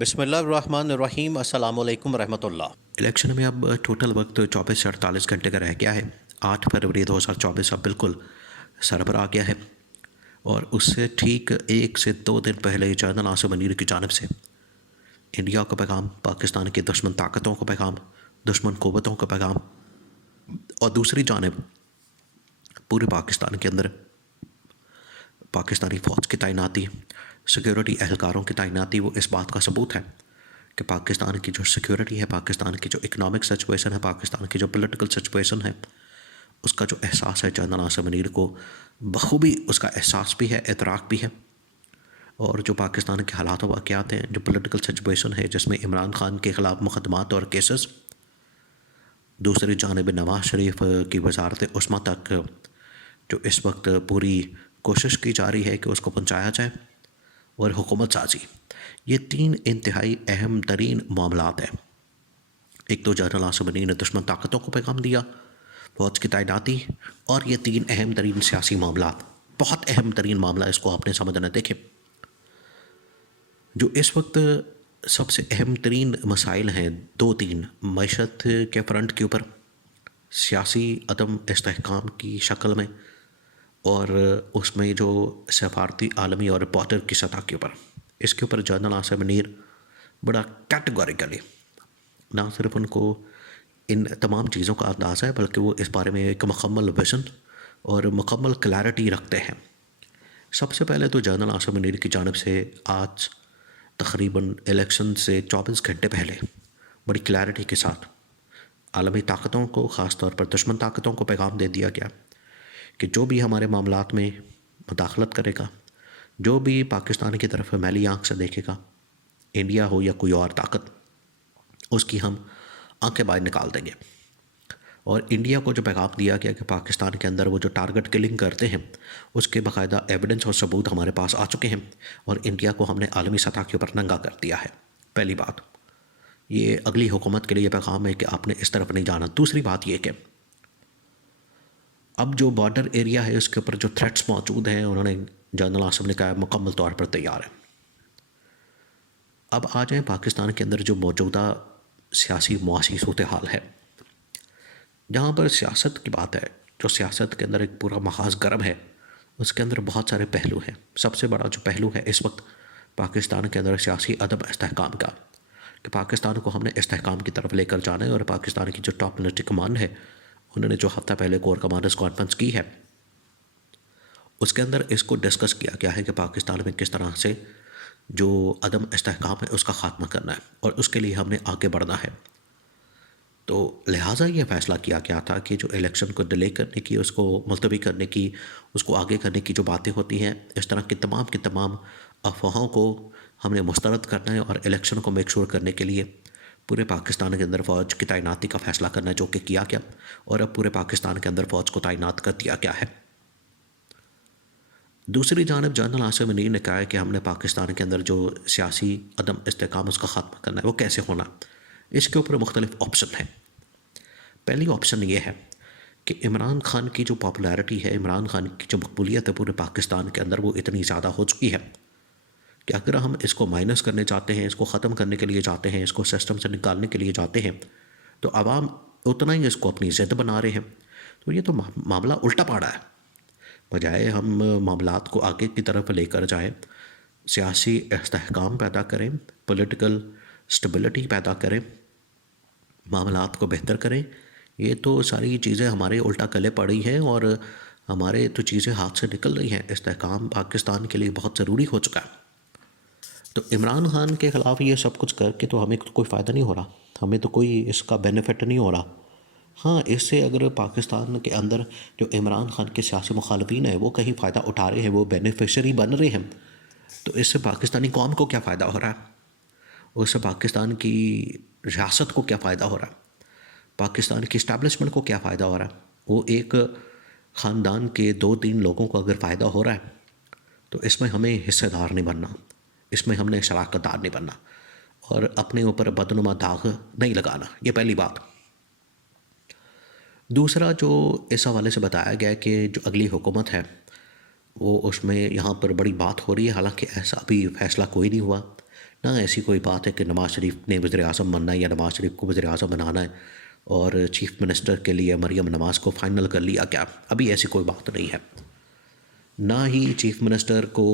بسم اللہ الرحمن الرحیم، السلام علیکم ورحمۃ اللہ۔ الیکشن میں اب ٹوٹل وقت 24 سے 48 گھنٹے کا رہ گیا ہے۔ 8 فروری 2024 اب بالکل سر پر آ گیا ہے، اور اس سے ٹھیک 1 سے 2 دن پہلے جنرل عاصم منیر کی جانب سے انڈیا کو پیغام، پاکستان کی دشمن طاقتوں کو پیغام، دشمن قوتوں کو پیغام، اور دوسری جانب پورے پاکستان کے اندر پاکستانی فوج کی تعیناتی، سیکیورٹی اہلکاروں کی تعیناتی، وہ اس بات کا ثبوت ہے کہ پاکستان کی جو سیکیورٹی ہے، پاکستان کی جو اکنامک سچویشن ہے، پاکستان کی جو پولیٹیکل سچویشن ہے، اس کا جو احساس ہے جنرل عاصم منیر کو بخوبی اس کا احساس بھی ہے، ادراک بھی ہے۔ اور جو پاکستان کے حالات و واقعات ہیں، جو پولیٹیکل سچویشن ہے جس میں عمران خان کے خلاف مقدمات اور کیسز، دوسری جانب نواز شریف کی وزارت عظمیٰ تک جو اس وقت پوری کوشش کی جا رہی ہے کہ اس کو پہنچایا جائے، اور حکومت سازی، یہ 3 انتہائی اہم ترین معاملات ہیں۔ ایک تو جنرل عاصم منیر نے دشمن طاقتوں کو پیغام دیا، فوج کی تعیناتی، اور یہ 3 اہم ترین سیاسی معاملات، بہت اہم ترین معاملہ، اس کو آپ نے سمجھنا۔ دیکھیں، جو اس وقت سب سے اہم ترین مسائل ہیں 2-3 معیشت کے فرنٹ کے اوپر، سیاسی عدم استحکام کی شکل میں، اور اس میں جو سفارتی عالمی اور رپورٹر کی سطح کے اوپر، اس کے اوپر جنرل عاصم منیر بڑا کیٹیگوریکلی نہ صرف ان کو ان تمام چیزوں کا اندازہ ہے، بلکہ وہ اس بارے میں ایک مکمل ویژن اور مکمل کلیئرٹی رکھتے ہیں۔ سب سے پہلے تو جنرل عاصم منیر کی جانب سے آج تقریباً الیکشن سے 24 گھنٹے پہلے بڑی کلیئرٹی کے ساتھ عالمی طاقتوں کو، خاص طور پر دشمن طاقتوں کو پیغام دے دیا گیا کہ جو بھی ہمارے معاملات میں مداخلت کرے گا، جو بھی پاکستان کی طرف میلی آنکھ سے دیکھے گا، انڈیا ہو یا کوئی اور طاقت، اس کی ہم آنکھیں باہر نکال دیں گے۔ اور انڈیا کو جو پیغام دیا گیا کہ پاکستان کے اندر وہ جو ٹارگٹ کلنگ کرتے ہیں، اس کے باقاعدہ ایویڈنس اور ثبوت ہمارے پاس آ چکے ہیں، اور انڈیا کو ہم نے عالمی سطح کے اوپر ننگا کر دیا ہے۔ پہلی بات یہ اگلی حکومت کے لیے پیغام ہے کہ آپ نے اس طرف نہیں جانا۔ دوسری بات یہ کہ اب جو بارڈر ایریا ہے اس کے اوپر جو تھریٹس موجود ہیں، انہوں نے جنرل عاصم نے کہا مکمل طور پر تیار ہے۔ اب آ جائیں پاکستان کے اندر جو موجودہ سیاسی معاشی صورتحال ہے، جہاں پر سیاست کی بات ہے، جو سیاست کے اندر ایک پورا محاذ گرم ہے، اس کے اندر بہت سارے پہلو ہیں۔ سب سے بڑا جو پہلو ہے اس وقت پاکستان کے اندر سیاسی عدم استحکام کا، کہ پاکستان کو ہم نے استحکام کی طرف لے کر جانا ہے، اور پاکستان کی جو ٹاپ ملٹری کمانڈ ہے، انہوں نے جو ہفتہ پہلے کور کمانڈرز کانفرنس کی ہے، اس کے اندر اس کو ڈسکس کیا گیا ہے کہ پاکستان میں کس طرح سے جو عدم استحکام ہے اس کا خاتمہ کرنا ہے، اور اس کے لیے ہم نے آگے بڑھنا ہے۔ تو لہٰذا یہ فیصلہ کیا گیا تھا کہ جو الیکشن کو ڈیلے کرنے کی، اس کو ملتوی کرنے کی، اس کو آگے کرنے کی جو باتیں ہوتی ہیں، اس طرح کی تمام افواہوں کو ہم نے مسترد کرنا ہے، اور الیکشن کو میک شور کرنے کے لیے پورے پاکستان کے اندر فوج کی تعیناتی کا فیصلہ کرنا ہے، جو کہ کیا گیا، اور اب پورے پاکستان کے اندر فوج کو تعینات کر دیا گیا ہے۔ دوسری جانب جنرل عاصم منیر نے کہا ہے کہ ہم نے پاکستان کے اندر جو سیاسی عدم استحکام اس کا خاتمہ کرنا ہے، وہ کیسے ہونا، اس کے اوپر مختلف آپشن ہیں۔ پہلی آپشن یہ ہے کہ عمران خان کی جو پاپولیرٹی ہے، عمران خان کی جو مقبولیت ہے پورے پاکستان کے اندر، وہ اتنی زیادہ ہو چکی ہے کہ اگر ہم اس کو مائنس کرنے چاہتے ہیں، اس کو ختم کرنے کے لیے جاتے ہیں، اس کو سسٹم سے نکالنے کے لیے جاتے ہیں، تو عوام اتنا ہی اس کو اپنی ضد بنا رہے ہیں۔ تو یہ تو معاملہ الٹا پاڑا ہے۔ بجائے ہم معاملات کو آگے کی طرف لے کر جائیں، سیاسی استحکام پیدا کریں، پولیٹیکل سٹیبلٹی پیدا کریں، معاملات کو بہتر کریں، یہ تو ساری چیزیں ہمارے الٹا گلے پڑی ہیں، اور ہمارے تو چیزیں ہاتھ سے نکل رہی ہیں۔ استحکام پاکستان کے لیے بہت ضروری ہو چکا ہے۔ تو عمران خان کے خلاف یہ سب کچھ کر کے تو ہمیں کوئی فائدہ نہیں ہو رہا، ہمیں تو کوئی اس کا بینیفٹ نہیں ہو رہا۔ ہاں، اس سے اگر پاکستان کے اندر جو عمران خان کے سیاسی مخالفین ہیں وہ کہیں فائدہ اٹھا رہے ہیں، وہ بینیفیشری بن رہے ہیں، تو اس سے پاکستانی قوم کو کیا فائدہ ہو رہا ہے؟ اس سے پاکستان کی ریاست کو کیا فائدہ ہو رہا ہے؟ پاکستان کی اسٹیبلشمنٹ کو کیا فائدہ ہو رہا ہے؟ وہ ایک خاندان کے 2-3 لوگوں کو اگر فائدہ ہو رہا ہے تو اس میں ہمیں حصہ دار نہیں بننا، اس میں ہم نے شراکت دار نہیں بننا، اور اپنے اوپر بدنما داغ نہیں لگانا۔ یہ پہلی بات۔ دوسرا جو اس حوالے سے بتایا گیا ہے کہ جو اگلی حکومت ہے وہ اس میں یہاں پر بڑی بات ہو رہی ہے، حالانکہ ایسا ابھی فیصلہ کوئی نہیں ہوا، نہ ایسی کوئی بات ہے کہ نواز شریف نے وزیر اعظم بننا ہے یا نواز شریف کو وزیر اعظم بنانا ہے اور چیف منسٹر کے لیے مریم نواز کو فائنل کر لیا کیا. ابھی ایسی کوئی بات نہیں ہے. نہ ہی چیف منسٹر کو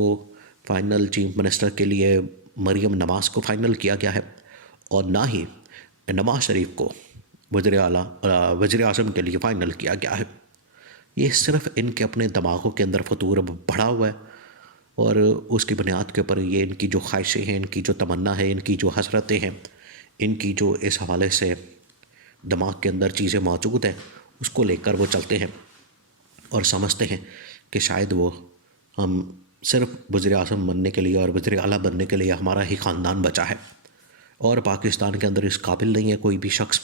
فائنل چیف منسٹر کے لیے مریم نواز کو فائنل کیا گیا ہے اور نہ ہی نواز شریف کو وزیر اعظم کے لیے فائنل کیا گیا ہے. یہ صرف ان کے اپنے دماغوں کے اندر فطور بڑھا ہوا ہے اور اس کی بنیاد کے اوپر یہ ان کی جو خواہشیں ہیں، ان کی جو تمنا ہے، ان کی جو حسرتیں ہیں، ان کی جو اس حوالے سے دماغ کے اندر چیزیں موجود ہیں، اس کو لے کر وہ چلتے ہیں اور سمجھتے ہیں کہ شاید وہ ہم صرف وزیر اعظم بننے کے لیے اور وزیر اعلیٰ بننے کے لیے ہمارا ہی خاندان بچا ہے اور پاکستان کے اندر اس قابل نہیں ہے کوئی بھی شخص،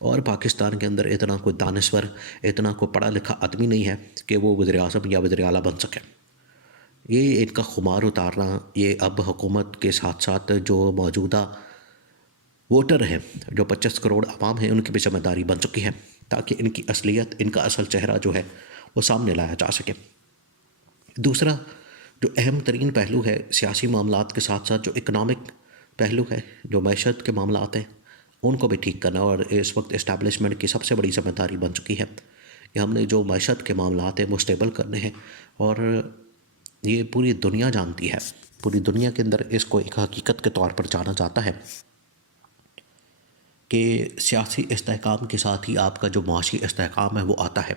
اور پاکستان کے اندر اتنا کوئی دانشور، اتنا کوئی پڑھا لکھا آدمی نہیں ہے کہ وہ وزیر اعظم یا وزیر اعلیٰ بن سکے. یہ ان کا خمار اتارنا یہ اب حکومت کے ساتھ ساتھ جو موجودہ ووٹر ہیں، جو 25 کروڑ عوام ہیں، ان کی بھی ذمہ داری بن چکی ہے تاکہ ان کی اصلیت، ان کا اصل چہرہ جو ہے وہ سامنے لایا جا سکے. دوسرا جو اہم ترین پہلو ہے سیاسی معاملات کے ساتھ ساتھ جو اکنامک پہلو ہے، جو معیشت کے معاملات ہیں، ان کو بھی ٹھیک کرنا، اور اس وقت اسٹیبلشمنٹ کی سب سے بڑی ذمہ داری بن چکی ہے کہ ہم نے جو معیشت کے معاملات ہیں وہ اسٹیبل کرنے ہیں. اور یہ پوری دنیا جانتی ہے، پوری دنیا کے اندر اس کو ایک حقیقت کے طور پر جانا جاتا ہے کہ سیاسی استحکام کے ساتھ ہی آپ کا جو معاشی استحکام ہے وہ آتا ہے.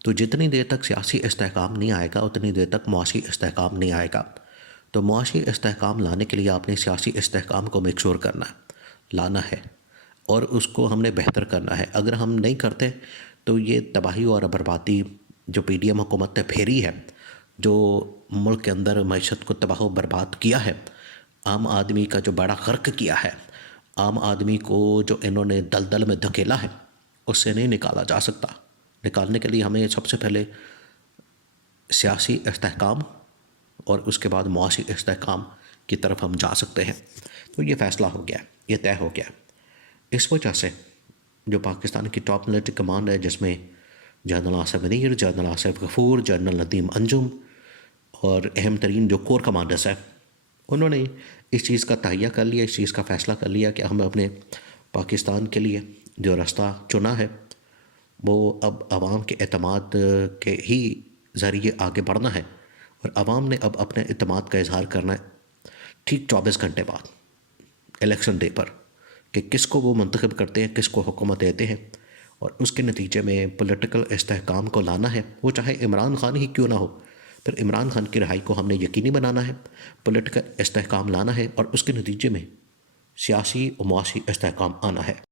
تو جتنی دیر تک سیاسی استحکام نہیں آئے گا اتنی دیر تک معاشی استحکام نہیں آئے گا. تو معاشی استحکام لانے کے لیے آپ نے سیاسی استحکام کو میک شور کرنا ہے، لانا ہے، اور اس کو ہم نے بہتر کرنا ہے. اگر ہم نہیں کرتے تو یہ تباہی اور بربادی جو پی ڈی ایم حکومت نے پھیری ہے، جو ملک کے اندر معیشت کو تباہ و برباد کیا ہے، عام آدمی کا جو بڑا غرق کیا ہے، عام آدمی کو جو انہوں نے دلدل میں دھکیلا ہے، اس سے نہیں نکالا جا سکتا. نکالنے کے لیے ہمیں سب سے پہلے سیاسی استحکام اور اس کے بعد معاشی استحکام کی طرف ہم جا سکتے ہیں. تو یہ فیصلہ ہو گیا، یہ طے ہو گیا. اس وجہ سے جو پاکستان کی ٹاپ ملٹری کمانڈ ہے، جس میں جنرل آصف منیر، جنرل آصف غفور، جنرل ندیم انجم اور اہم ترین جو کور کمانڈرز ہیں، انہوں نے اس چیز کا تہیہ کر لیا، اس چیز کا فیصلہ کر لیا کہ ہم اپنے پاکستان کے لیے جو راستہ چنا ہے وہ اب عوام کے اعتماد کے ہی ذریعے آگے بڑھنا ہے. اور عوام نے اب اپنے اعتماد کا اظہار کرنا ہے ٹھیک 24 گھنٹے بعد الیکشن ڈے پر، کہ کس کو وہ منتخب کرتے ہیں، کس کو حکومت دیتے ہیں، اور اس کے نتیجے میں پولیٹیکل استحکام کو لانا ہے. وہ چاہے عمران خان ہی کیوں نہ ہو، پھر عمران خان کی رہائی کو ہم نے یقینی بنانا ہے، پولیٹیکل استحکام لانا ہے، اور اس کے نتیجے میں سیاسی و معاشی استحکام آنا ہے.